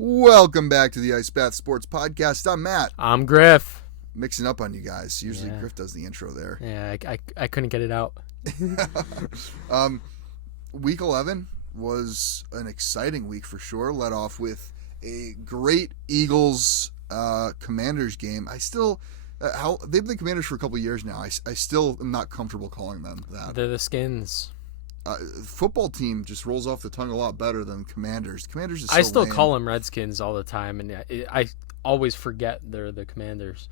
Welcome back to the Ice Bath Sports Podcast. I'm Matt. I'm Griff. Mixing up on you guys. Usually Griff does the intro there. Yeah, I couldn't get it out. Week 11 was an exciting week for sure. Led off with a great Eagles Commanders game. I still they've been Commanders for a couple of years now. I still am not comfortable calling them that. They're the Skins. Football team just rolls off the tongue a lot better than Commanders. Commanders is so I still lame. call them Redskins all the time, and I always forget they're the Commanders.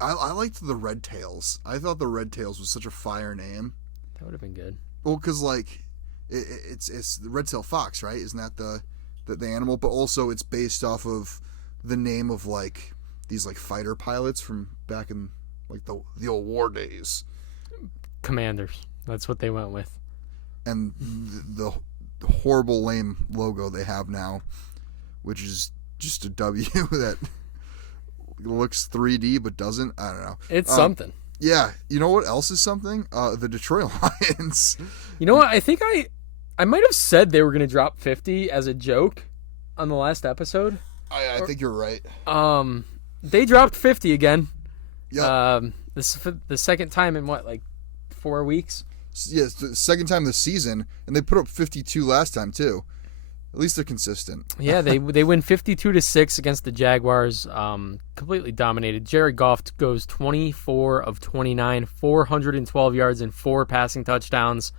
I liked the Red Tails. I thought the Red Tails was such a fire name. That would have been good. Well, because like it's the red-tailed fox, right? Isn't that the animal? But also it's based off of the name of like these like fighter pilots from back in like the old war days. Commanders. That's what they went with. And the horrible lame logo they have now, which is just a W that looks 3D but doesn't. I don't know. It's something. Yeah. You know what else is something? The Detroit Lions. You know what? I think I might have said they were going to drop 50 as a joke on the last episode. I think you're right. They dropped 50 again. Yep. This is the second time in what, like 4 weeks? Yeah, it's the second time this season, and they put up 52 last time too. At least they're consistent. Yeah, they win 52-6 against the Jaguars. Completely dominated. Jared Goff goes 24 of 29, 412 yards and 4 passing touchdowns.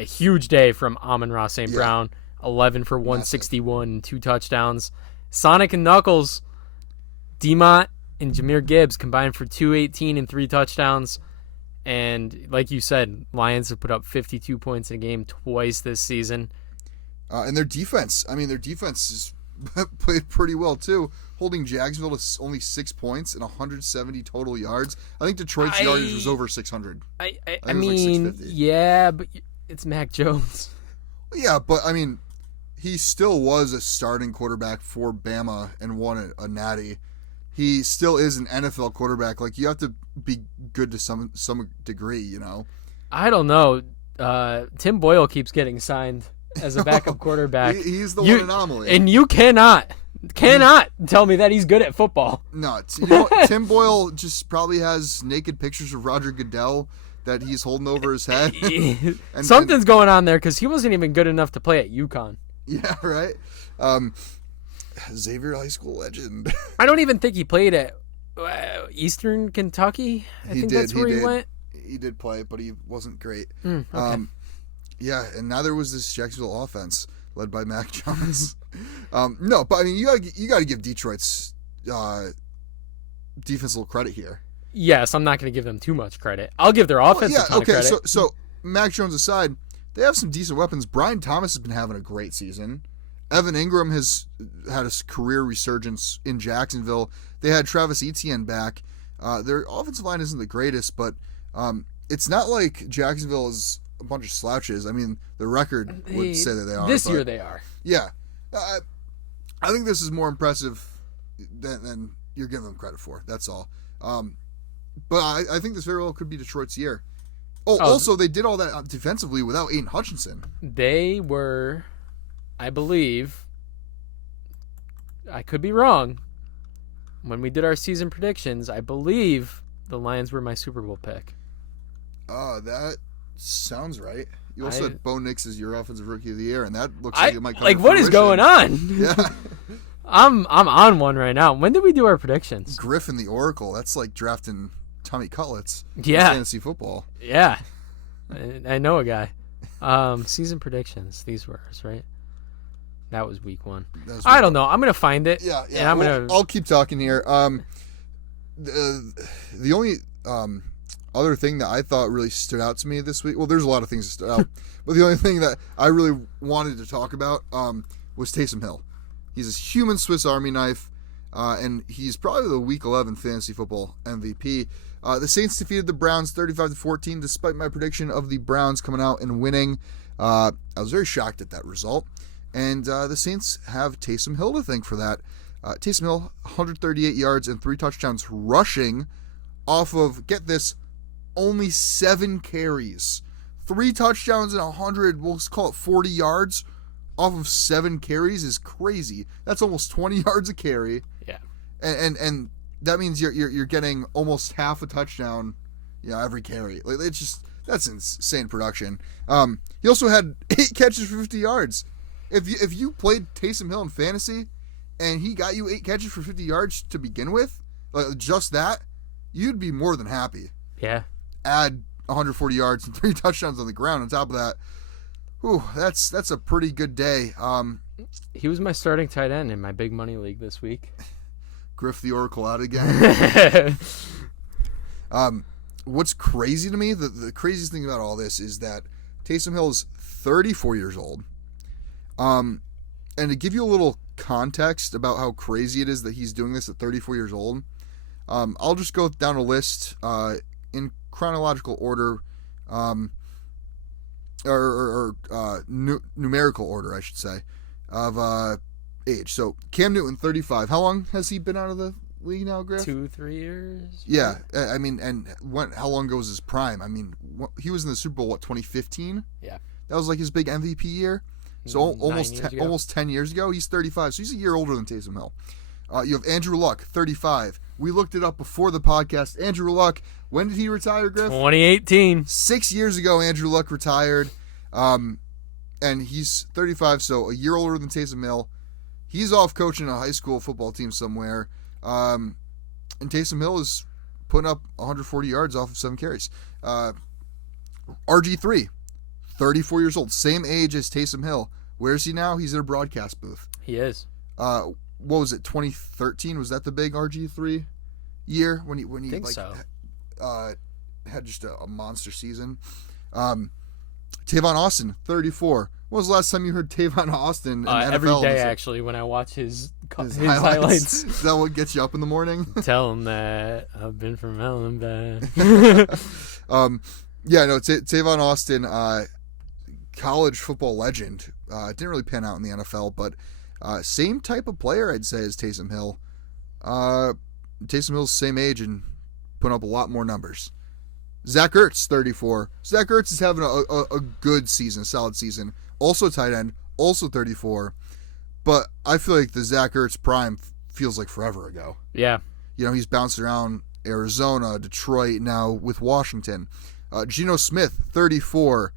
Huge day from Amon-Ra St. Brown, 11 for 161 and 2 touchdowns. Sonic and Knuckles, D-Mont and Jahmyr Gibbs combined for 218 and 3 touchdowns. And like you said, Lions have put up 52 points in a game twice this season. And their defense, has played pretty well too, holding Jacksonville to only 6 points and 170 total yards. I think Detroit's yardage was over 600. I mean, like yeah, but it's Mac Jones. Yeah, but I mean, he still was a starting quarterback for Bama and won a natty. He still is an NFL quarterback. Like, you have to be good to some degree, you know? I don't know. Tim Boyle keeps getting signed as a backup quarterback. He's the one anomaly. And you cannot tell me that he's good at football. No, you know what? Tim Boyle just probably has naked pictures of Roger Goodell that he's holding over his head. Something's going on there because he wasn't even good enough to play at UConn. Yeah, right? Xavier High School legend. I don't even think he played at Eastern Kentucky. I think that's where he went. He did play, but he wasn't great. Okay. Yeah, and now there was this Jacksonville offense led by Mac Jones. No, but I mean, you got to give Detroit's defense a little credit here. Yes, I'm not going to give them too much credit. I'll give their offense a ton of credit. So Mac Jones aside, they have some decent weapons. Brian Thomas has been having a great season. Evan Ingram has had a career resurgence in Jacksonville. They had Travis Etienne back. Their offensive line isn't the greatest, but it's not like Jacksonville is a bunch of slouches. I mean, the record would say that they are. This year they are. Yeah. I think this is more impressive than you're giving them credit for. That's all. But I think this very well could be Detroit's year. Also, they did all that defensively without Aiden Hutchinson. They were, I believe, I could be wrong, when we did our season predictions, I believe the Lions were my Super Bowl pick. That sounds right. You also said Bo Nix is your offensive rookie of the year, and that looks like it might come like, to what fruition. is going on? Yeah. I'm on one right now. When did we do our predictions? Griffin the Oracle. That's like drafting Tommy Cutlets in fantasy football. Yeah. I know a guy. Season predictions. These were ours, right? That was week 1. I don't know. I'm going to find it. Yeah. And I'll keep talking here. The only other thing that I thought really stood out to me this week, well, there's a lot of things that stood out, but the only thing that I really wanted to talk about was Taysom Hill. He's this human Swiss Army knife, and he's probably the Week 11 fantasy football MVP. The Saints defeated the Browns 35-14, despite my prediction of the Browns coming out and winning. I was very shocked at that result. And the Saints have Taysom Hill to thank for that. Taysom Hill, 138 yards and 3 touchdowns rushing off of, get this, only 7 carries. 3 touchdowns and 100, we'll call it 40 yards, off of 7 carries is crazy. That's almost 20 yards a carry. Yeah. And that means you're getting almost half a touchdown, every carry. Like it's just that's insane production. He also had 8 catches for 50 yards. If you played Taysom Hill in fantasy and he got you 8 catches for 50 yards to begin with, like just that, you'd be more than happy. Yeah. Add 140 yards and 3 touchdowns on the ground on top of that. Whew, that's a pretty good day. He was my starting tight end in my big money league this week. Griff the Oracle out again. What's crazy to me, the craziest thing about all this is that Taysom Hill is 34 years old. And to give you a little context about how crazy it is that he's doing this at 34 years old, I'll just go down a list in chronological order, numerical order, I should say, of age. So Cam Newton, 35. How long has he been out of the league now, Griff? 2-3 years. Yeah, I mean, and how long ago was his prime? I mean, he was in the Super Bowl, 2015? Yeah. That was like his big MVP year. So almost 10 years ago. He's 35, so he's a year older than Taysom Hill. You have Andrew Luck, 35. We looked it up before the podcast. Andrew Luck, when did he retire, Griff? 2018. 6 years ago, Andrew Luck retired. And he's 35, so a year older than Taysom Hill. He's off coaching a high school football team somewhere. And Taysom Hill is putting up 140 yards off of 7 carries. RG3, 34 years old, same age as Taysom Hill. Where is he now? He's in a broadcast booth. He is. What was it? 2013? Was that the big RG3 year when he think like so. Had just a monster season? Tavon Austin, 34. When was the last time you heard Tavon Austin in the NFL? Every day, actually, when I watch his highlights. Is that what gets you up in the morning? Tell him that I've been from hell and back. Tavon Austin, college football legend. Didn't really pan out in the NFL, but same type of player, I'd say, as Taysom Hill. Taysom Hill's same age and putting up a lot more numbers. Zach Ertz, 34. Zach Ertz is having a good season, a solid season. Also tight end, also 34. But I feel like the Zach Ertz prime feels like forever ago. Yeah. He's bounced around Arizona, Detroit, now with Washington. Geno Smith, 34.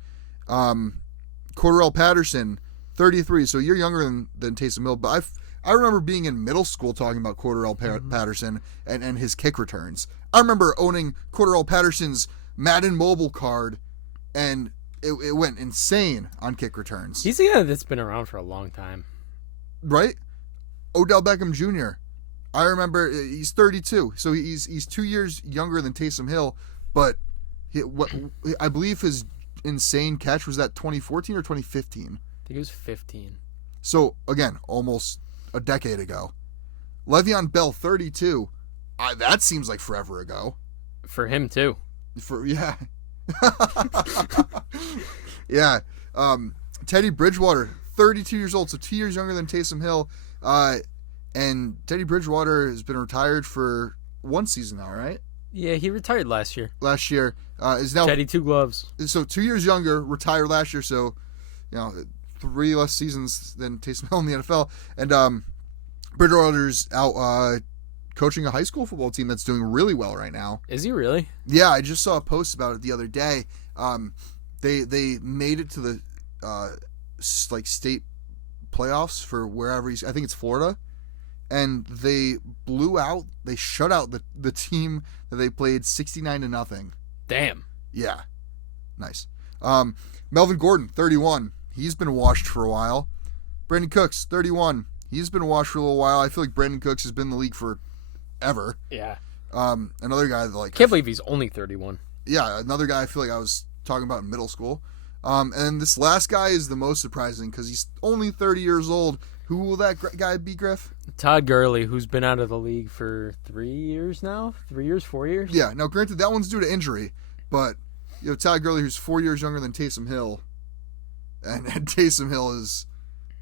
Cordarrelle Patterson, 33. So you're younger than Taysom Hill. But I remember being in middle school talking about Cordarrelle Patterson and his kick returns. I remember owning Cordarrelle Patterson's Madden mobile card, and it went insane on kick returns. He's a guy that's been around for a long time. Right? Odell Beckham Jr. I remember he's 32, so he's 2 years younger than Taysom Hill, but I believe his insane catch was that 2014 or 2015. I think it was 15. So, again, almost a decade ago. Le'Veon Bell, 32. That seems like forever ago. For him, too. Yeah. Yeah. Teddy Bridgewater, 32 years old, so 2 years younger than Taysom Hill. And Teddy Bridgewater has been retired for 1 season now, right? Yeah, he retired last year. Is now Teddy Two Gloves. So 2 years younger, retired last year, so 3 less seasons than Taysom Hill in the NFL. And Bridgewater's out coaching a high school football team that's doing really well right now. Is he really? Yeah, I just saw a post about it the other day. They made it to the state playoffs for wherever he's. I think it's Florida, and they shut out the team that they played 69-0. Damn. Yeah, nice. Melvin Gordon, 31. He's been washed for a while. Brandon Cooks, 31. He's been washed for a little while. I feel like Brandon Cooks has been in the league forever. Yeah. Another guy that can't believe he's only 31. Yeah, another guy I feel like I was talking about in middle school. And this last guy is the most surprising because he's only 30 years old. Who will that guy be, Griff? Todd Gurley, who's been out of the league for 3 years now? 3 years, 4 years? Yeah. Now, granted, that one's due to injury, but Todd Gurley, who's 4 years younger than Taysom Hill, and Taysom Hill is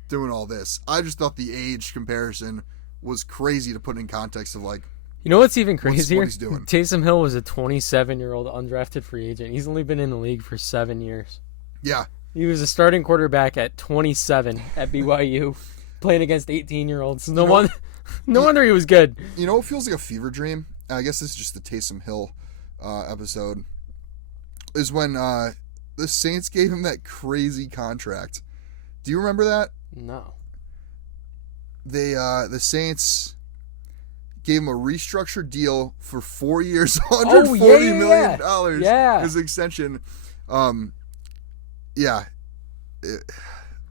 doing all this. I just thought the age comparison was crazy to put in context of like. You know what's even crazier? What he's doing. Taysom Hill was a 27-year-old undrafted free agent. He's only been in the league for 7 years. Yeah, He was a starting quarterback at 27 at BYU, playing against 18-year-olds. No wonder he was good. You know what feels like a fever dream? I guess this is just the Taysom Hill episode. Is when the Saints gave him that crazy contract. Do you remember that? No. The Saints gave him a restructured deal for 4 years, $140 million. Yeah. His extension.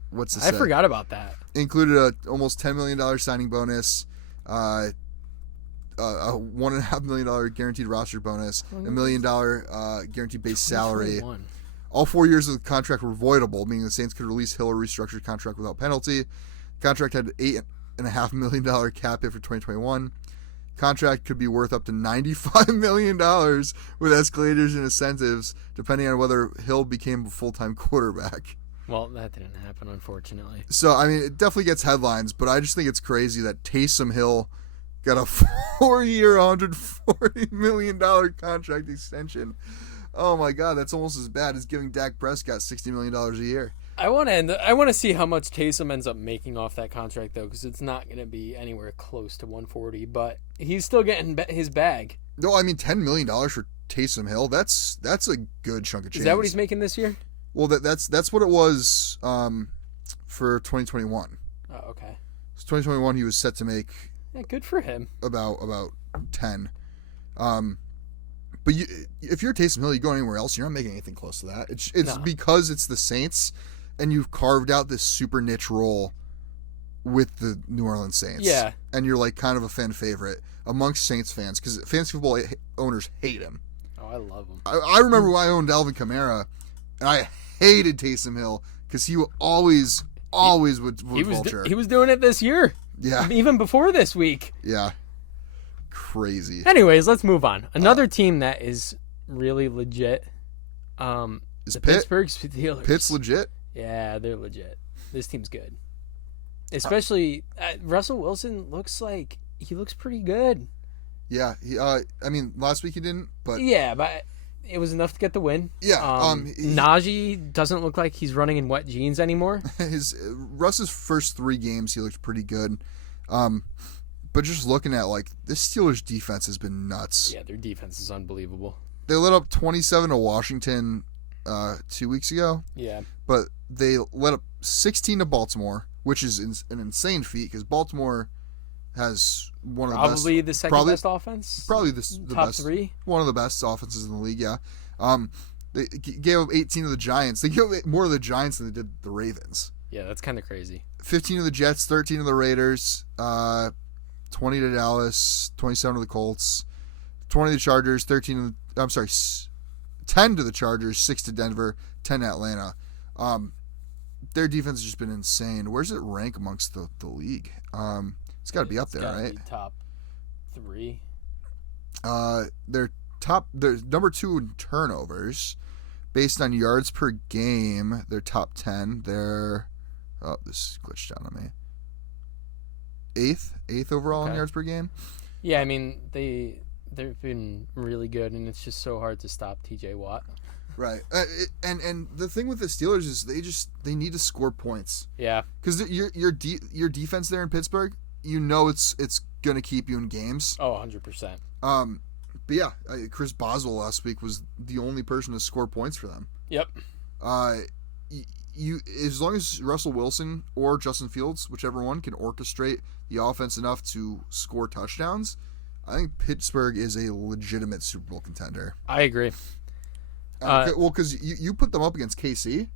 What's this? I forgot about that. Included a almost $10 million signing bonus, a $1.5 million guaranteed roster bonus, $1 million guaranteed base salary. All 4 years of the contract were voidable, meaning the Saints could release Hill a restructured contract without penalty. Contract had an $8.5 million cap hit for 2021. Contract could be worth up to $95 million with escalators and incentives, depending on whether Hill became a full-time quarterback. Well, that didn't happen, unfortunately. So, I mean, it definitely gets headlines, but I just think it's crazy that Taysom Hill got a 4-year, $140 million contract extension. Oh, my God, that's almost as bad as giving Dak Prescott $60 million a year. I want to see how much Taysom ends up making off that contract, though, because it's not going to be anywhere close to 140, but he's still getting his bag. No, I mean, $10 million for Taysom Hill, that's a good chunk of change. Is that what he's making this year? Well, that's what it was for 2021. Oh, okay. So 2021, he was set to make good for him. About 10. But if you're Taysom Hill, you go anywhere else, you're not making anything close to that. It's because it's the Saints, and you've carved out this super niche role with the New Orleans Saints. Yeah. And you're like kind of a fan favorite amongst Saints fans because fantasy football owners hate him. Oh, I love him. I remember when I owned Alvin Kamara, and I hated Taysom Hill because he always would vulture. He was doing it this year. Yeah. Even before this week. Yeah. Crazy. Anyways, let's move on. Another team that is really legit. Is the Pittsburgh Steelers. Pitt's legit? Yeah, they're legit. This team's good. Especially Russell Wilson looks pretty good. Yeah, I mean, last week he didn't, but yeah, but it was enough to get the win. Yeah, Najee doesn't look like he's running in wet jeans anymore. Russ's first 3 games he looked pretty good, but just looking at like this Steelers defense has been nuts. Yeah, their defense is unbelievable. They let up 27 to Washington 2 weeks ago. Yeah, but they let up 16 to Baltimore, which is an insane feat because Baltimore has one of the best. Probably the second best offense. Probably the top best, 3. One of the best offenses in the league. Yeah. They gave up 18 to the Giants. They gave up more to the Giants than they did the Ravens. Yeah, that's kind of crazy. 15 to the Jets, 13 to the Raiders, 20 to Dallas, 27 to the Colts, 20 to the Chargers, 10 to the Chargers, 6 to Denver, 10 to Atlanta. Their defense has just been insane. Where's it rank amongst the league? It's got to be up there, right? Be top 3. They're number 2 in turnovers. Based on yards per game, they're top 10. This glitched down on me. 8th overall in yards per game. Yeah, I mean they've been really good, and it's just so hard to stop TJ Watt. Right, and the thing with the Steelers is they need to score points. Yeah, because your defense there in Pittsburgh, it's gonna keep you in games. Oh, 100%. But yeah, Chris Boswell last week was the only person to score points for them. Yep. You as long as Russell Wilson or Justin Fields, whichever one, can orchestrate the offense enough to score touchdowns, I think Pittsburgh is a legitimate Super Bowl contender. I agree. Well, because you put them up against KC.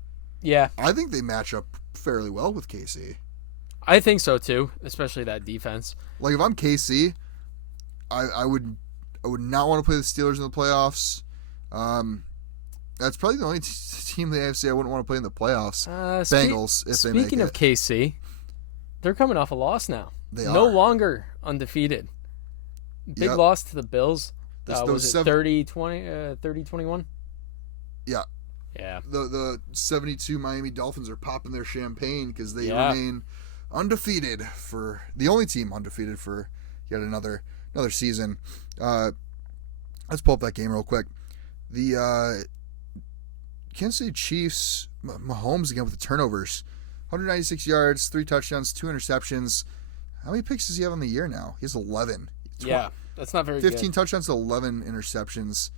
Yeah. I think they match up fairly well with KC. I think so too, especially that defense. Like if I'm KC, I would not want to play the Steelers in the playoffs. That's probably the only team in the AFC I wouldn't want to play in the playoffs. Bengals, if they make it. Speaking of KC, they're coming off a loss now. They no are. longer undefeated. Big loss to the Bills. Was it 30-20, 30-21? Yeah. Yeah. The 72 Miami Dolphins are popping their champagne because they remain undefeated the only team undefeated for yet another season. Let's pull up that game real quick. The Kansas City Chiefs Mahomes again with the turnovers. 196 yards, 3 touchdowns, 2 interceptions. How many picks does he have on the year now? He has 11. Yeah, that's not very 15 good. touchdowns, 11 interceptions.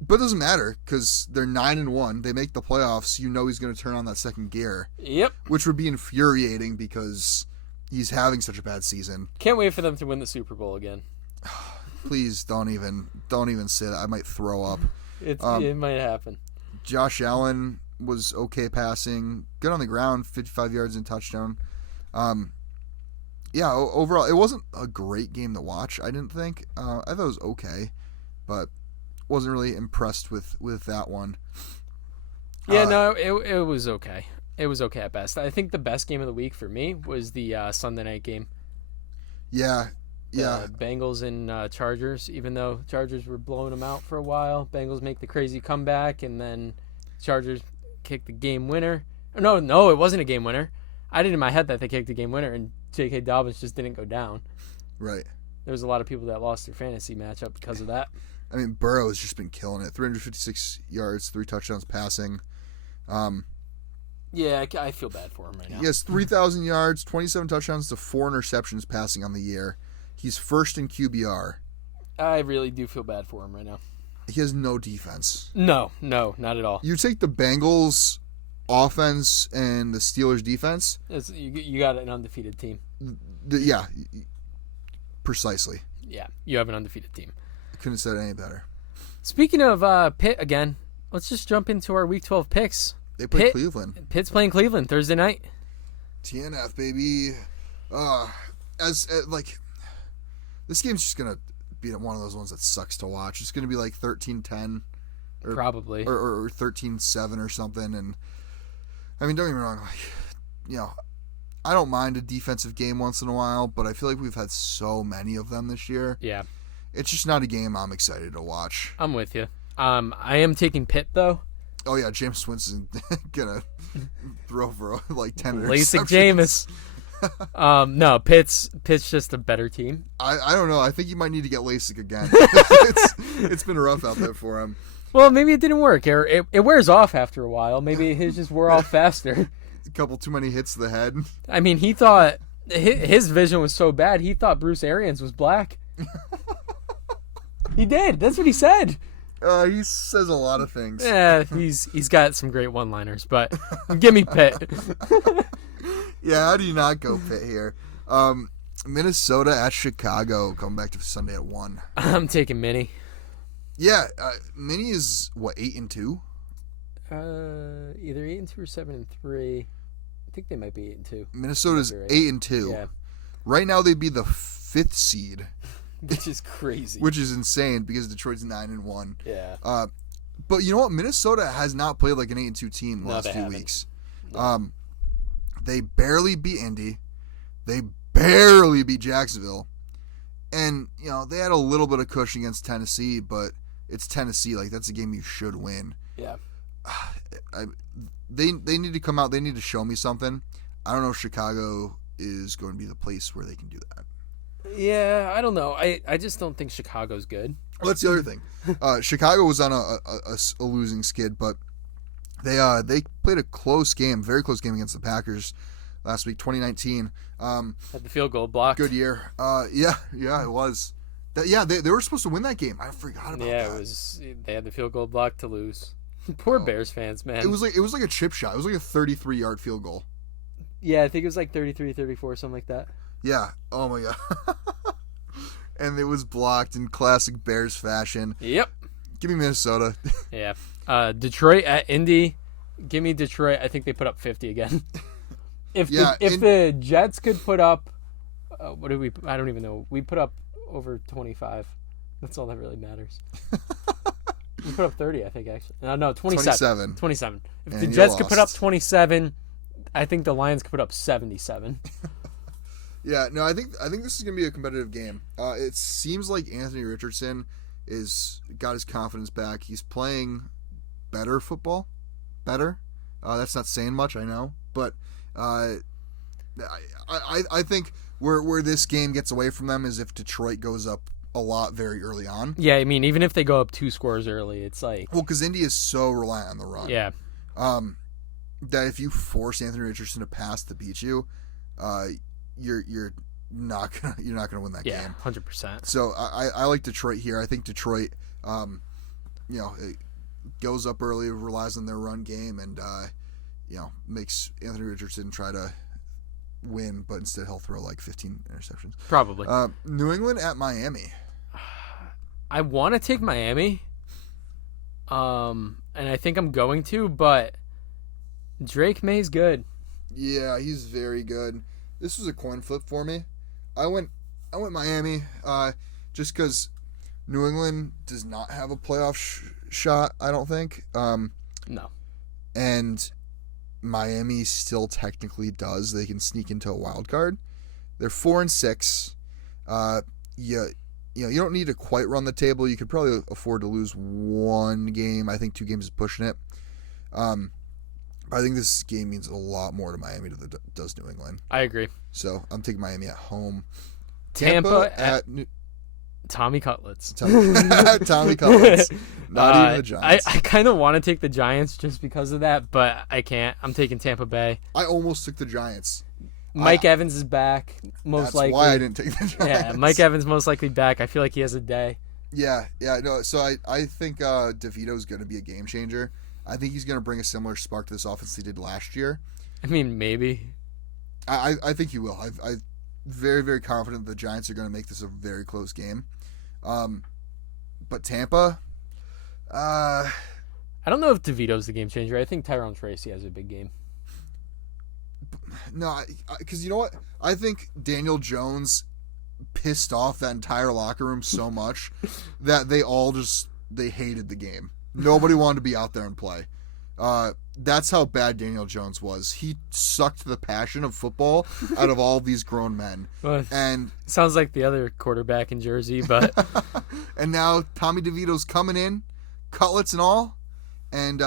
But it doesn't matter because they're 9-1. They make the playoffs. You know he's going to turn on that second gear. Yep. Which would be infuriating because he's having such a bad season. Can't wait for them to win the Super Bowl again. Please don't even say that. I might throw up. It might happen. Josh Allen was okay passing, good on the ground, 55 yards and touchdown. Overall, it wasn't a great game to watch, I didn't think. I thought it was okay, but wasn't really impressed with that one. Yeah, it was okay. It was okay at best. I think the best game of the week for me was the Sunday night game. Yeah. Bengals and Chargers, even though Chargers were blowing them out for a while. Bengals make the crazy comeback, and then Chargers kick the game winner. No, it wasn't a game winner. I had it in my head that they kicked the game winner, and J.K. Dobbins just didn't go down. Right. There was a lot of people that lost their fantasy matchup because of that. I mean, Burrow has just been killing it. 356 yards, 3 touchdowns passing. Yeah, I feel bad for him right now. He has 3,000 yards, 27 touchdowns to 4 interceptions passing on the year. He's first in QBR. I really do feel bad for him right now. He has no defense. No, not at all. You take the Bengals offense and the Steelers defense. You got an undefeated team. Yeah, precisely. Yeah, you have an undefeated team. I couldn't have said it any better. Speaking of Pitt again, let's just jump into our Week 12 picks. They play Cleveland. Pitt's playing Cleveland Thursday night. TNF, baby. This game's just gonna be one of those ones that sucks to watch. It's gonna be like 13-10, Probably, or 13-7 or something. And I mean, don't get me wrong. I don't mind a defensive game once in a while, but I feel like we've had so many of them this year. Yeah, it's just not a game I'm excited to watch. I'm with you. I am taking Pitt though. Oh yeah, James Winston gonna throw for like 10 LASIK interceptions. Jameis. No, Pitt's just a better team. I don't know. I think he might need to get LASIK again. It's been rough out there for him. Well, maybe it didn't work. It wears off after a while. Maybe his just wore off faster. A couple too many hits to the head. I mean, he thought his vision was so bad. He thought Bruce Arians was black. He did. That's what he said. He says a lot of things. Yeah, he's got some great one-liners, but give me Pitt. Yeah, how do you not go Pitt here? Minnesota at Chicago, coming back to Sunday at 1. I'm taking Minnie. Yeah, Minnie is, 8-2? Either 8-2 or 7-3. I think they might be 8-2. Minnesota's Right. 8-2. Yeah. Right now they'd be the 5th seed. Which is crazy. Which is insane because Detroit's 9-1. Yeah. But you know what? Minnesota has not played like an 8-2 team the last few weeks. No. They barely beat Indy. They barely beat Jacksonville. And, they had a little bit of cushion against Tennessee, but it's Tennessee. Like, that's a game you should win. Yeah. They need to come out. They need to show me something. I don't know if Chicago is going to be the place where they can do that. Yeah, I don't know. I just don't think Chicago's good. Well, that's the other thing. Chicago was on a losing skid, but they played a close game, very close game against the Packers last week, 2019. Had the field goal blocked. Good year. Yeah, it was. They were supposed to win that game. I forgot about that. Yeah, it was. They had the field goal blocked to lose. Poor Bears fans, man. It was like a chip shot. It was like a 33-yard field goal. Yeah, I think it was like 33, 34, something like that. Yeah. Oh my god. And it was blocked in classic Bears fashion. Yep. Give me Minnesota. Yeah. Detroit at Indy. Give me Detroit. I think they put up 50 again. If the Jets could put up, what did we? I don't even know. We put up over 25. That's all that really matters. We put up 30, I think, actually. No, 27. 27. If the Jets could put up 27, I think the Lions could put up 77. Yeah, no, I think this is gonna be a competitive game. It seems like Anthony Richardson got his confidence back. He's playing better football. Better. That's not saying much, I know, but I think where this game gets away from them is if Detroit goes up a lot very early on. Yeah, I mean, even if they go up 2 scores early, it's like... Well, because Indy is so reliant on the run. Yeah. that if you force Anthony Richardson to pass to beat you, you're not gonna win that game. 100%. So I like Detroit here. I think Detroit, it goes up early, relies on their run game, and makes Anthony Richardson try to win, but instead he'll throw like 15 interceptions. Probably. New England at Miami. I want to take Miami, and I think I'm going to, but Drake May's good. Yeah, he's very good. This was a coin flip for me. I went Miami, just because New England does not have a playoff shot, I don't think. No. And Miami still technically does. They can sneak into a wild card. They're 4-6. You don't need to quite run the table. You could probably afford to lose one game. I think 2 games is pushing it. I think this game means a lot more to Miami than it does New England. I agree. So I'm taking Miami at home. Tampa at Tommy Cutlets. Tommy Cutlets. Not even the Giants. I kind of want to take the Giants just because of that, but I can't. I'm taking Tampa Bay. I almost took the Giants. Mike Evans is back, most likely. That's why I didn't take the Giants. Yeah, Mike Evans most likely back. I feel like he has a day. Yeah. No. So I think DeVito's going to be a game changer. I think he's going to bring a similar spark to this offense he did last year. I mean, maybe. I think he will. I'm very, very confident the Giants are going to make this a very close game. But Tampa, I don't know if DeVito's the game changer. I think Tyrone Tracy has a big game. No, because you know what? I think Daniel Jones pissed off that entire locker room so much that they hated the game. Nobody wanted to be out there and play. That's how bad Daniel Jones was. He sucked the passion of football out of all these grown men. Well, and sounds like the other quarterback in Jersey, but and now Tommy DeVito's coming in, cutlets and all, and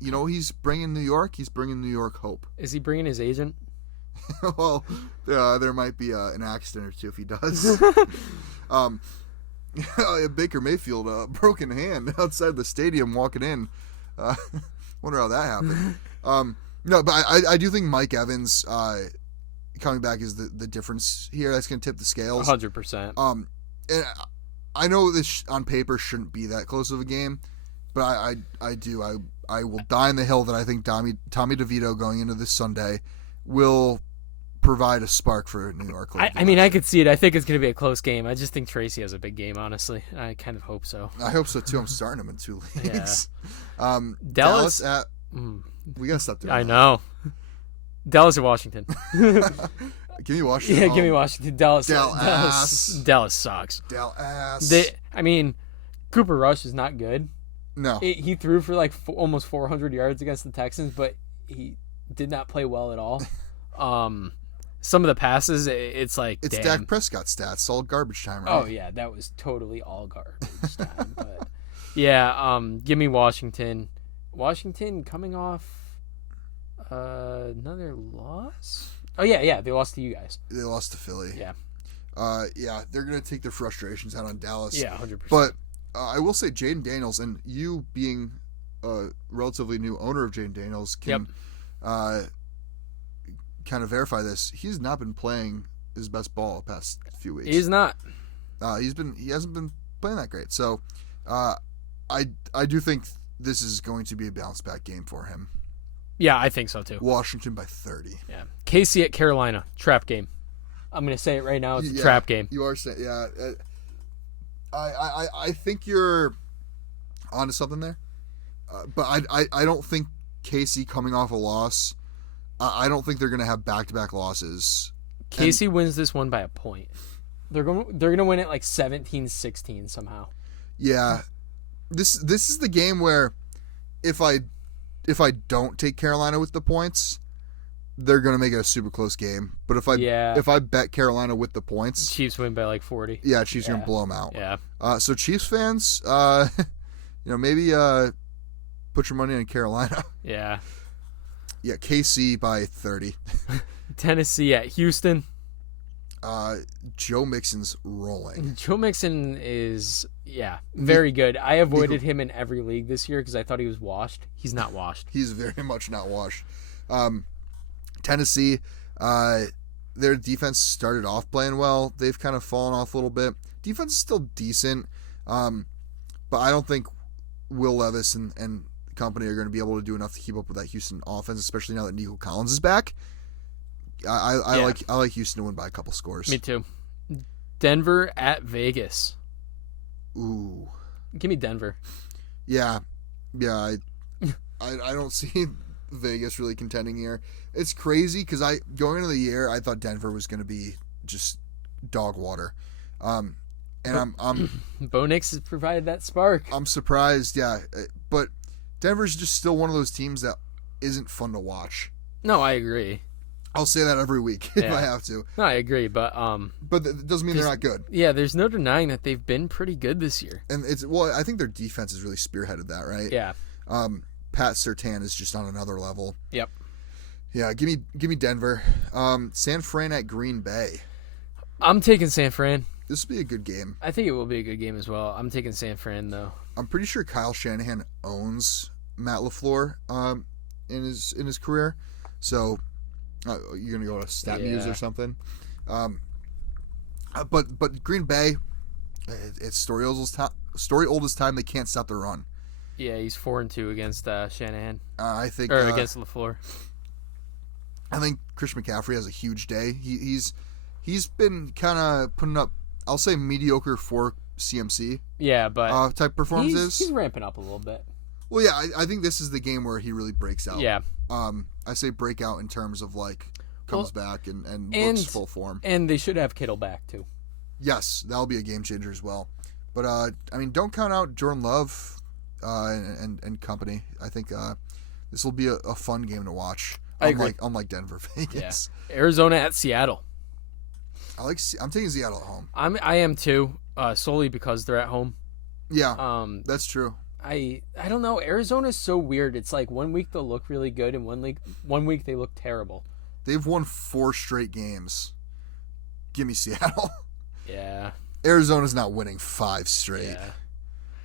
he's bringing New York. He's bringing New York hope. Is he bringing his agent? Well, there might be an accident or two if he does. Baker Mayfield, broken hand outside the stadium walking in. Wonder how that happened. No, but I do think Mike Evans coming back is the difference here. That's going to tip the scales. 100%. And I know this on paper shouldn't be that close of a game, but I will die on the hill that I think Tommy DeVito going into this Sunday will provide a spark for New York. I mean, I could see it. I think it's going to be a close game. I just think Tracy has a big game, honestly. I kind of hope so. I hope so, too. I'm starting him in 2 leagues. Yeah. Dallas at... We got to stop doing that. I know. Dallas or Washington? Give me Washington. Yeah, give me Washington. Dallas sucks. Dallas. Cooper Rush is not good. No. He threw for like almost 400 yards against the Texans, but he did not play well at all. Some of the passes, it's like, it's damn. Dak Prescott stats, all garbage time, right? Oh yeah, that was totally all garbage time. But yeah, give me Washington. Washington coming off another loss. Oh yeah, they lost to you guys. They lost to Philly. Yeah. They're gonna take their frustrations out on Dallas. Yeah, 100%. But I will say, Jaden Daniels, and you being a relatively new owner of Jaden Daniels can kind of verify this. He's not been playing his best ball the past few weeks. He's not. He hasn't been playing that great. So, I do think this is going to be a bounce back game for him. Yeah, I think so too. Washington by 30. Yeah. KC at Carolina, trap game. I'm gonna say it right now. It's a trap game. You are saying, yeah. I think you're onto something there, but I don't think KC coming off a loss. I don't think they're going to have back-to-back losses. KC wins this one by a point. They're going to win it like 17-16 somehow. Yeah, this is the game where if I don't take Carolina with the points, they're going to make it a super close game. But if I bet Carolina with the points, Chiefs win by like 40. Yeah, Chiefs are going to blow them out. Yeah. So Chiefs fans, maybe put your money on Carolina. Yeah. Yeah, KC by 30. Tennessee at Houston. Joe Mixon's rolling. Joe Mixon is, very good. I avoided him in every league this year because I thought he was washed. He's not washed. He's very much not washed. Tennessee, their defense started off playing well. They've kind of fallen off a little bit. Defense is still decent, but I don't think Will Levis and company are going to be able to do enough to keep up with that Houston offense, especially now that Nico Collins is back. I like Houston to win by a couple scores. Me too. Denver at Vegas. Ooh. Give me Denver. Yeah. I don't see Vegas really contending here. It's crazy because going into the year I thought Denver was going to be just dog water. And I'm Bo Nix has provided that spark. I'm surprised, but Denver's just still one of those teams that isn't fun to watch. No, I agree. I'll say that every week if I have to. No, I agree, but it doesn't mean they're not good. Yeah, there's no denying that they've been pretty good this year. And I think their defense has really spearheaded that, right? Yeah. Pat Surtain is just on another level. Yep. Yeah, give me Denver. San Fran at Green Bay. I'm taking San Fran. This will be a good game. I think it will be a good game as well. I'm taking San Fran though. I'm pretty sure Kyle Shanahan owns Matt LaFleur in his career. So you're gonna go to StatMuse or something. But Green Bay, it's story oldest time they can't stop the run. Yeah, he's 4-2 against Shanahan. I think against LaFleur. I think Christian McCaffrey has a huge day. He's been kind of putting up, I'll say, mediocre for CMC. Yeah, but type performances. He's ramping up a little bit. Well, yeah, I think this is the game where he really breaks out. Yeah. I say break out in terms of comes back and looks full form. And they should have Kittle back too. Yes, that'll be a game changer as well. But don't count out Jordan Love and company. I think this will be a fun game to watch. I agree. Unlike Denver, Vegas. Yeah. Arizona at Seattle. I'm taking Seattle at home. I am too, solely because they're at home. Yeah, that's true. I don't know. Arizona's so weird. It's like 1 week they'll look really good, and 1 week they look terrible. They've won 4 straight games. Give me Seattle. Yeah. Arizona's not winning 5 straight. Yeah.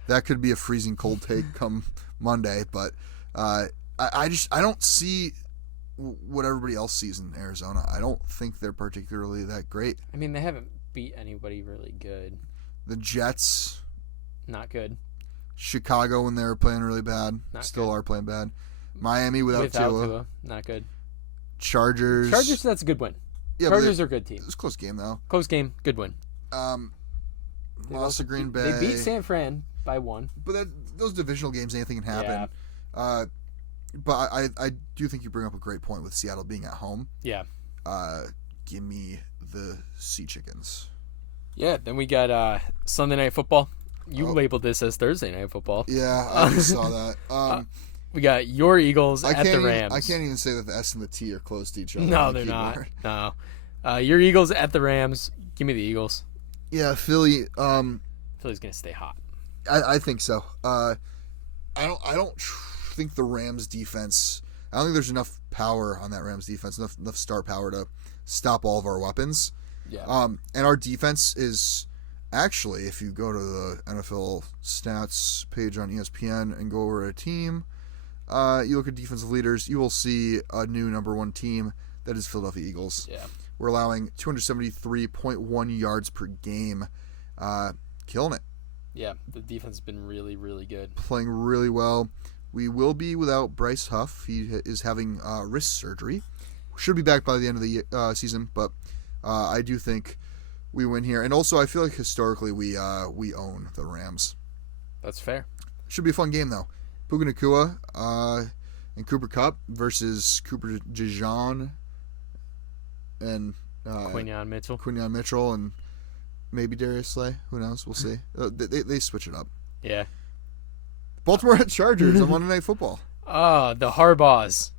That could be a freezing cold take come Monday, but I don't see what everybody else sees in Arizona. I don't think they're particularly that great. I mean, they haven't beat anybody really good. The Jets, not good. Chicago, when they were playing really bad, are playing bad. Miami without Tua, not good. Chargers, that's a good win. Yeah, Chargers are a good team. It was a close game though. Close game, good win. Lost to Green Bay. They beat San Fran by 1. But those divisional games, anything can happen. Yeah. But I do think you bring up a great point with Seattle being at home. Yeah. Give me the Sea Chickens. Yeah, then we got Sunday Night Football. You labeled this as Thursday Night Football. Yeah, I just saw that. We got your Eagles at the Rams. I can't even say that the S and the T are close to each other. No, they're not. No. Your Eagles at the Rams. Give me the Eagles. Yeah, Philly. Philly's gonna stay hot. I think so. I don't think the Rams defense. I don't think there's enough power on that Rams defense. Enough star power to stop all of our weapons. Yeah. And our defense is actually, if you go to the NFL stats page on ESPN and go over a team, you look at defensive leaders, you will see a new number 1 team that is Philadelphia Eagles. Yeah. We're allowing 273.1 yards per game. Killing it. Yeah, the defense has been really, really good. Playing really well. We will be without Bryce Huff. He is having wrist surgery. Should be back by the end of the season, but I do think we win here. And also, I feel like historically we own the Rams. That's fair. Should be a fun game, though. Puka Nacua and Cooper Kupp versus Cooper DeJean and Quinyon Mitchell and maybe Darius Slay. Who knows? We'll see. They switch it up. Yeah. Baltimore at Chargers on Monday Night Football. The Harbaughs.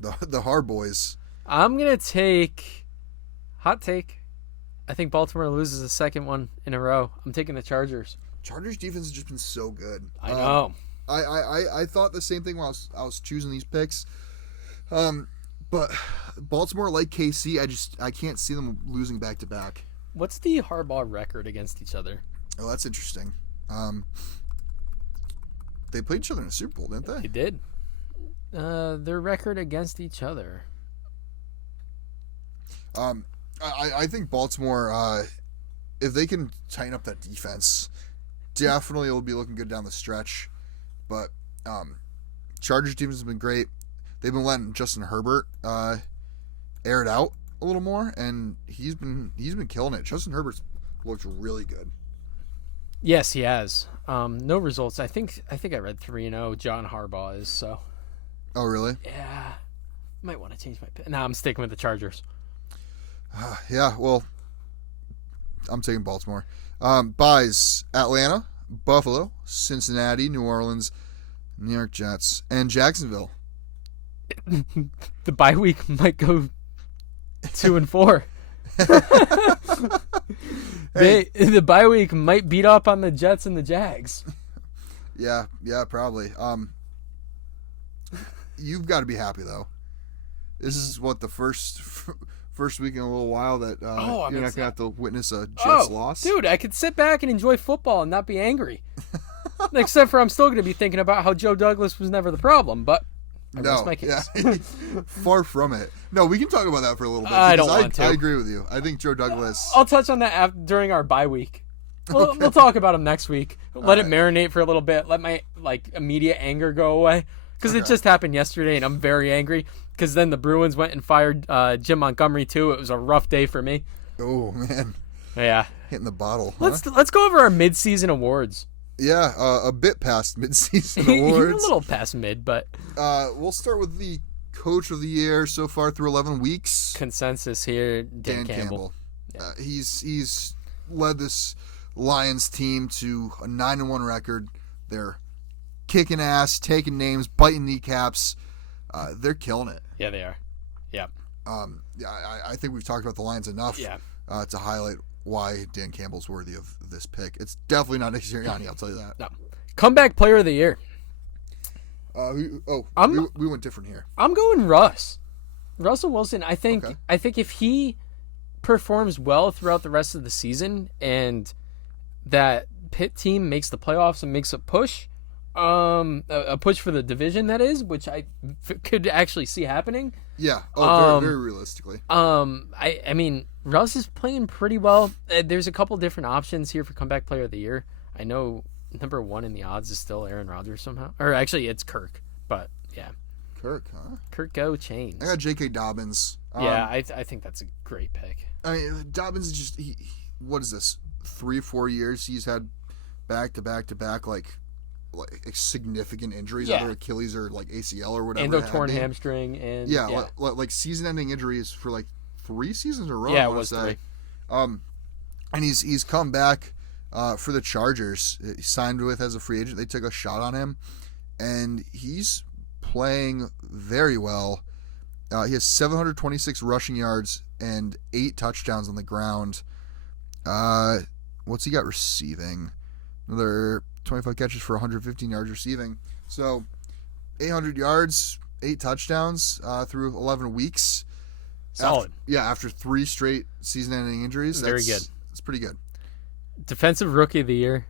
The Harboys. I'm going to take... Hot take. I think Baltimore loses the second one in a row. I'm taking the Chargers. Chargers defense has just been so good. I know. I thought the same thing while I was choosing these picks. But Baltimore, like KC, I can't see them losing back to back. What's the Harbaugh record against each other? Oh, that's interesting. They played each other in a Super Bowl, didn't they? They did. Their record against each other. I think Baltimore, if they can tighten up that defense, definitely will be looking good down the stretch. But Chargers defense has been great. They've been letting Justin Herbert air it out a little more, and he's been killing it. Justin Herbert's looked really good. Yes, he has. No results. I think I read 3-0. John Harbaugh is so. Oh, really? Yeah. Might want to change my pick. Nah, I'm sticking with the Chargers. Yeah, well, I'm taking Baltimore. Buys Atlanta, Buffalo, Cincinnati, New Orleans, New York Jets, and Jacksonville. The bye week might go 2-4. The bye week might beat up on the Jets and the Jags. Yeah, probably. You've got to be happy though. This is what the first week in a little while that you're not gonna have to witness a Jets loss. Dude, I could sit back and enjoy football and not be angry. Except for I'm still gonna be thinking about how Joe Douglas was never the problem, but I rest my case. Yeah. Far from it. No, we can talk about that for a little bit. I don't want to. I agree with you. I think Joe Douglas. I'll touch on that during our bye week. We'll talk about him next week. Let it marinate for a little bit. Let my immediate anger go away. Because it just happened yesterday, and I'm very angry. Because then the Bruins went and fired Jim Montgomery too. It was a rough day for me. Oh man. Yeah. Hitting the bottle. Huh? Let's go over our mid-season awards. Yeah, a bit past mid-season awards. You're a little past mid, but we'll start with the Coach of the Year so far through 11 weeks. Consensus here, Dan Campbell. Yeah. He's led this Lions team to a 9-1 record. They're kicking ass, taking names, biting kneecaps. They're killing it. Yeah, they are. Yeah. I think we've talked about the Lions enough to highlight why Dan Campbell's worthy of this pick. It's definitely not Nick Sirianni, I'll tell you that. No. Comeback Player of the Year. We went different here. I'm going Russ. Russell Wilson, I think if he performs well throughout the rest of the season and that Pitt team makes the playoffs and makes a push for the division, that is, which I could actually see happening. Yeah. Oh, very realistically. I mean, Russ is playing pretty well. There's a couple different options here for Comeback Player of the Year. I know number one in the odds is still Aaron Rodgers somehow. Or actually, it's Kirk. But, yeah. Kirk, huh? Kirk go Chains. I got J.K. Dobbins. I think that's a great pick. I mean, Dobbins is just, what is this, 3-4 years he's had back-to-back, like significant injuries, either Achilles or ACL or whatever. And a torn hamstring. And like season-ending injuries for 3 seasons in a row. Yeah, it was 3. And he's come back for the Chargers. He signed with as a free agent. They took a shot on him, and he's playing very well. He has 726 rushing yards and 8 touchdowns on the ground. What's he got receiving? Another 25 catches for 115 yards receiving. So 800 yards, 8 touchdowns through 11 weeks. Solid. After 3 straight season-ending injuries. Very good. It's pretty good. Defensive Rookie of the Year.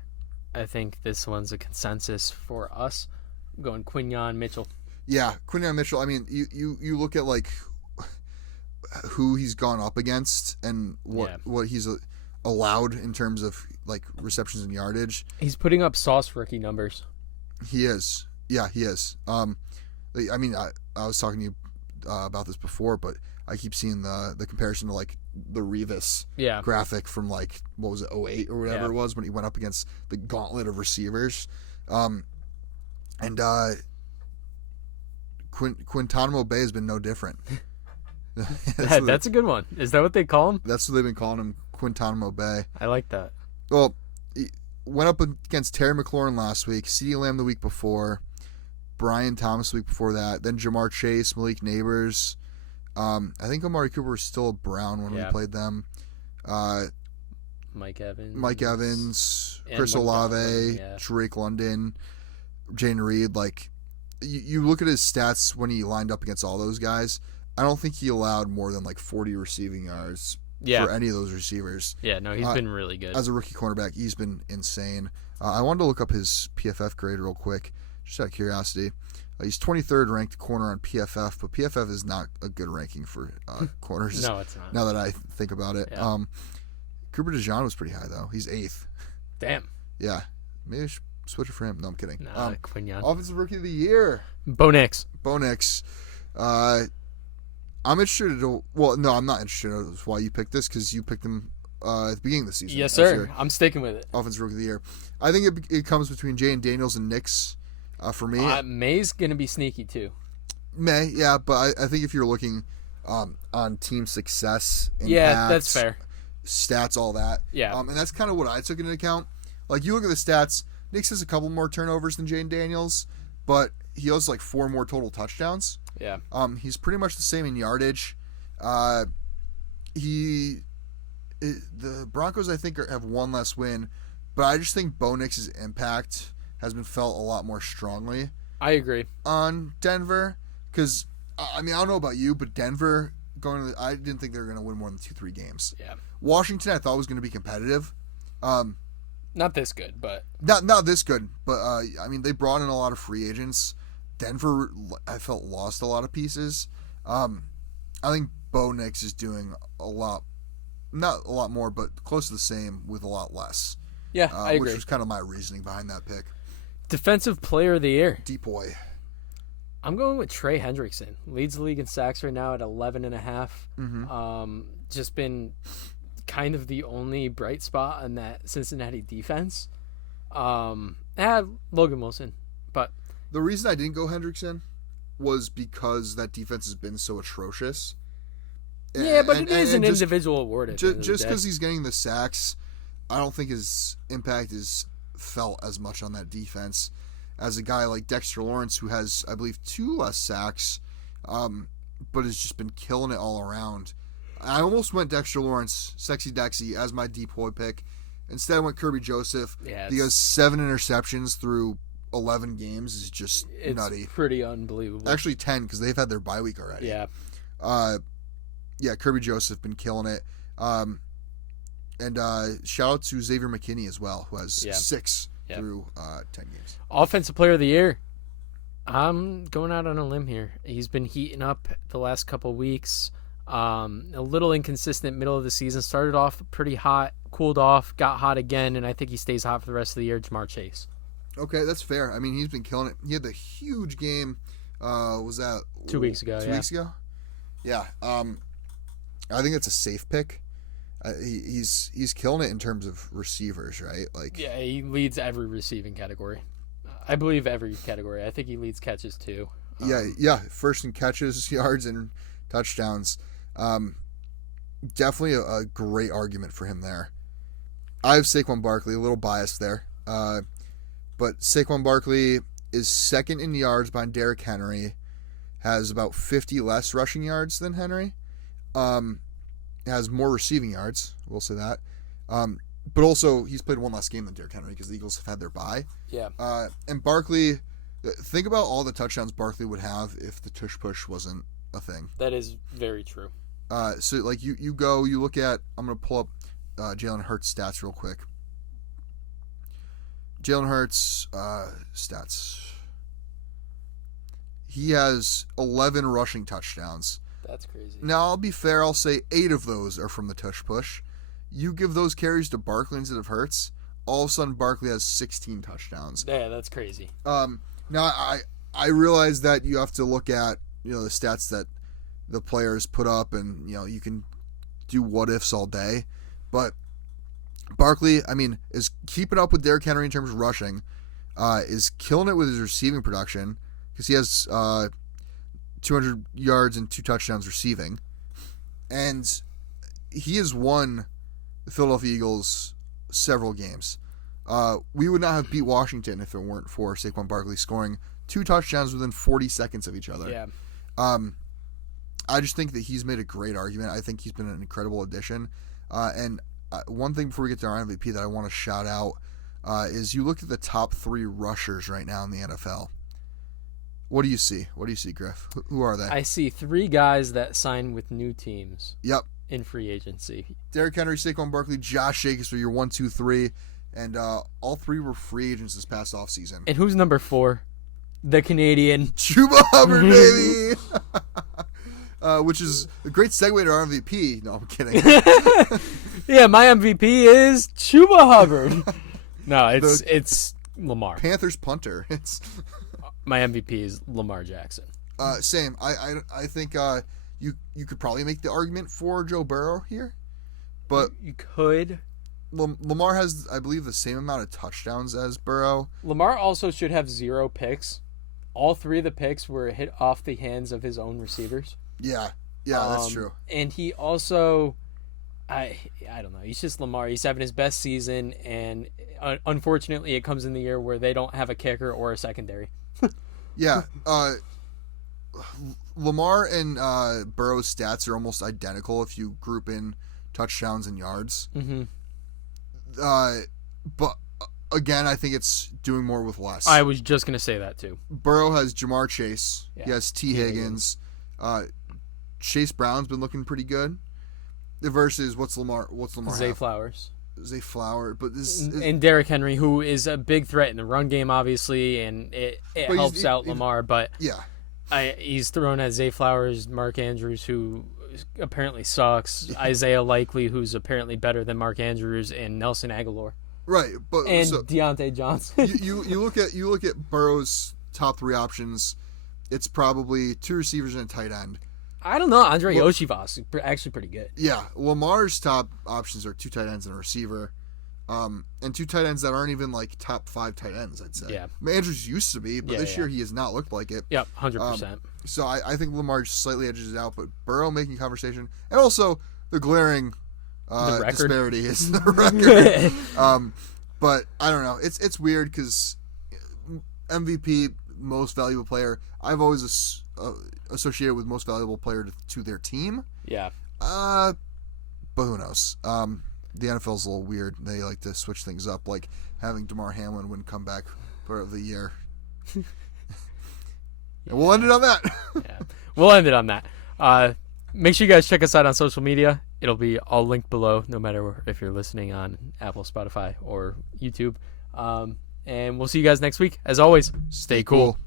I think this one's a consensus for us. I'm going Quinyon Mitchell. Yeah, Quinyon Mitchell. I mean, you look at who he's gone up against and what he's allowed in terms of receptions and yardage. He's putting up sauce rookie numbers. He is. Yeah, he is. I mean, I was talking to you about this before, but I keep seeing the comparison to the Revis graphic from what was it, 08 or whatever it was, when he went up against the gauntlet of receivers. Guantanamo Bay has been no different. That's a good one. Is that what they call him? That's what they've been calling him, Guantanamo Bay. I like that. Well, he went up against Terry McLaurin last week, CeeDee Lamb the week before, Brian Thomas the week before that, then Jamar Chase, Malik Neighbors. I think Amari Cooper was still a Brown when we played them. Mike Evans, Chris Olave, Drake London, Jane Reed. You look at his stats when he lined up against all those guys, I don't think he allowed more than like 40 receiving yards for any of those receivers. Yeah, no, he's been really good. As a rookie cornerback, he's been insane. I wanted to look up his PFF grade real quick, just out of curiosity. He's 23rd ranked corner on PFF, but PFF is not a good ranking for corners. No, it's not. Now that I think about it. Yeah. Cooper DeJean was pretty high, though. He's 8th. Damn. Yeah. Maybe I should switch it for him. No, I'm kidding. Nah, Quinyon. Offensive Rookie of the Year. Bo Nix. I'm interested to... Well, no, I'm not interested. That's why you picked this, because you picked him at the beginning of the season. Yes, sir. I'm sticking with it. Offensive Rookie of the Year. I think it comes between Jaden Daniels and Nix for me. May's going to be sneaky, too. May, yeah, but I think if you're looking on team success, impact, yeah, that's fair. Stats, all that. Yeah. And that's kind of what I took into account. Like, you look at the stats, Nix has a couple more turnovers than Jaden Daniels, but he has like 4 more total touchdowns. Yeah. He's pretty much the same in yardage. The Broncos, I think, have one less win, but I just think Bo Nix's impact has been felt a lot more strongly. I agree. On Denver, because, I mean, I don't know about you, but Denver, I didn't think they were going to win more than 2-3 games. Yeah. Washington, I thought was going to be competitive. Not this good, but... Not this good, but, I mean, they brought in a lot of free agents. Denver, I felt, lost a lot of pieces. I think Bo Nix is doing not a lot more, but close to the same with a lot less. Yeah, I agree. Which was kind of my reasoning behind that pick. Defensive Player of the Year. Deep boy. I'm going with Trey Hendrickson. Leads the league in sacks right now at 11.5. Mm-hmm. Just been kind of the only bright spot on that Cincinnati defense. Logan Wilson, but the reason I didn't go Hendrickson was because that defense has been so atrocious. Yeah, but it is an individual award. Just because he's getting the sacks, I don't think his impact is felt as much on that defense as a guy like Dexter Lawrence, who has, I believe, 2 less sacks, but has just been killing it all around. I almost went Dexter Lawrence, Sexy Dexy, as my deep boy pick. Instead, I went Kirby Joseph because 7 interceptions through 11 games is just nutty. It's pretty unbelievable. Actually, 10 because they've had their bye week already. Yeah. Kirby Joseph been killing it. And shout out to Xavier McKinney as well, who has 6 through 10 games. Offensive Player of the Year. I'm going out on a limb here. He's been heating up the last couple weeks. A little inconsistent middle of the season. Started off pretty hot, cooled off, got hot again, and I think he stays hot for the rest of the year. Ja'Marr Chase. Okay, that's fair. I mean, he's been killing it. He had the huge game. Was that 2 weeks ago? 2 weeks ago. Yeah. I think it's a safe pick. He's killing it in terms of receivers, right? Like, yeah, he leads every receiving category. I believe every category. I think he leads catches too. Yeah. First in catches, yards, and touchdowns. Definitely a great argument for him there. I have Saquon Barkley, a little biased there. But Saquon Barkley is second in yards behind Derrick Henry, has about 50 less rushing yards than Henry, has more receiving yards, we'll say that. But also, he's played one less game than Derrick Henry because the Eagles have had their bye. Yeah. And Barkley, think about all the touchdowns Barkley would have if the tush push wasn't a thing. That is very true. So, like, you look at, I'm going to pull up Jalen Hurts' stats real quick. Jalen Hurts' stats. He has 11 rushing touchdowns. That's crazy. Now, I'll be fair. I'll say 8 of those are from the tush push. You give those carries to Barkley instead of Hurts, all of a sudden Barkley has 16 touchdowns. Yeah, that's crazy. Now, I realize that you have to look at, the stats that the players put up, and, you can do what-ifs all day. But Barkley, I mean, is keeping up with Derrick Henry in terms of rushing, is killing it with his receiving production, because he has 200 yards and 2 touchdowns receiving. And he has won the Philadelphia Eagles several games. We would not have beat Washington if it weren't for Saquon Barkley scoring 2 touchdowns within 40 seconds of each other. Yeah. I just think that he's made a great argument. I think he's been an incredible addition. And one thing before we get to our MVP that I want to shout out is you look at the top 3 rushers right now in the NFL. What do you see? What do you see, Griff? Who are they? I see 3 guys that signed with new teams. Yep. In free agency. Derrick Henry, Saquon Barkley, Josh Jacobs for your 1, 2, 3. And all 3 were free agents this past offseason. And who's number 4? The Canadian. Chuba Hubbard, baby! Which is a great segue to our MVP. No, I'm kidding. Yeah, my MVP is Chuba Hubbard. No, it's Lamar. Panthers punter. It's my MVP is Lamar Jackson. Same. I think you could probably make the argument for Joe Burrow here, but you could. Lamar has, I believe, the same amount of touchdowns as Burrow. Lamar also should have 0 picks. All 3 of the picks were hit off the hands of his own receivers. Yeah, that's true. And he also, I don't know. He's just Lamar. He's having his best season, and unfortunately, it comes in the year where they don't have a kicker or a secondary. Yeah, Lamar and Burrow's stats are almost identical if you group in touchdowns and yards. Mm-hmm. But again, I think it's doing more with less. I was just gonna say that too. Burrow has Jamar Chase. Yeah. He has T. Higgins. Chase Brown's been looking pretty good. Versus what's Lamar Zay have? Flowers. Zay Flower, but this and Derrick Henry, who is a big threat in the run game, obviously, and it helps out Lamar. But yeah, he's thrown at Zay Flowers, Mark Andrews, who apparently sucks, Isaiah Likely, who's apparently better than Mark Andrews, and Nelson Aguilar. Right, but and Deontay Johnson. you look at Burrow's top 3 options. It's probably 2 receivers and a tight end. I don't know. Andre Yoshivas is actually pretty good. Yeah, Lamar's top options are 2 tight ends and a receiver, and 2 tight ends that aren't even like top 5 tight ends. I'd say. Yeah, Andrews used to be, but this year he has not looked like it. Yep, 100%. So I think Lamar slightly edges it out, but Burrow making conversation, and also the glaring disparity is the record. But I don't know. It's weird because MVP, most valuable player. I've always associated with most valuable player to their team. Yeah. But who knows? The NFL's a little weird. They like to switch things up, like having DeMar Hamlin win comeback player of the year. And we'll end it on that. Yeah, we'll end it on that. Make sure you guys check us out on social media. It'll be all linked below, no matter if you're listening on Apple, Spotify, or YouTube. And we'll see you guys next week. As always, stay cool.